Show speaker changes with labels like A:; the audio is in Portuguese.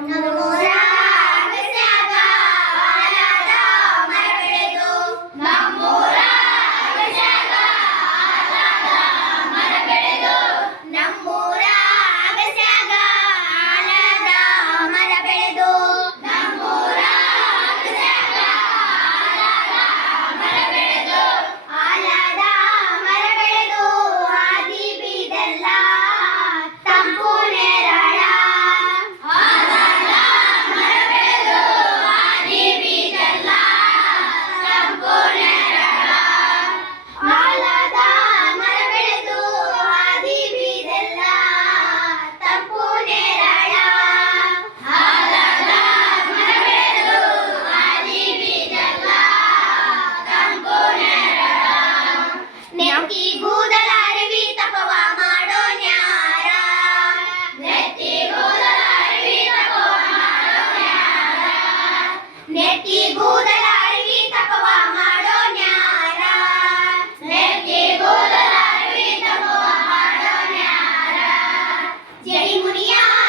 A: Ramna Jadi Muriel.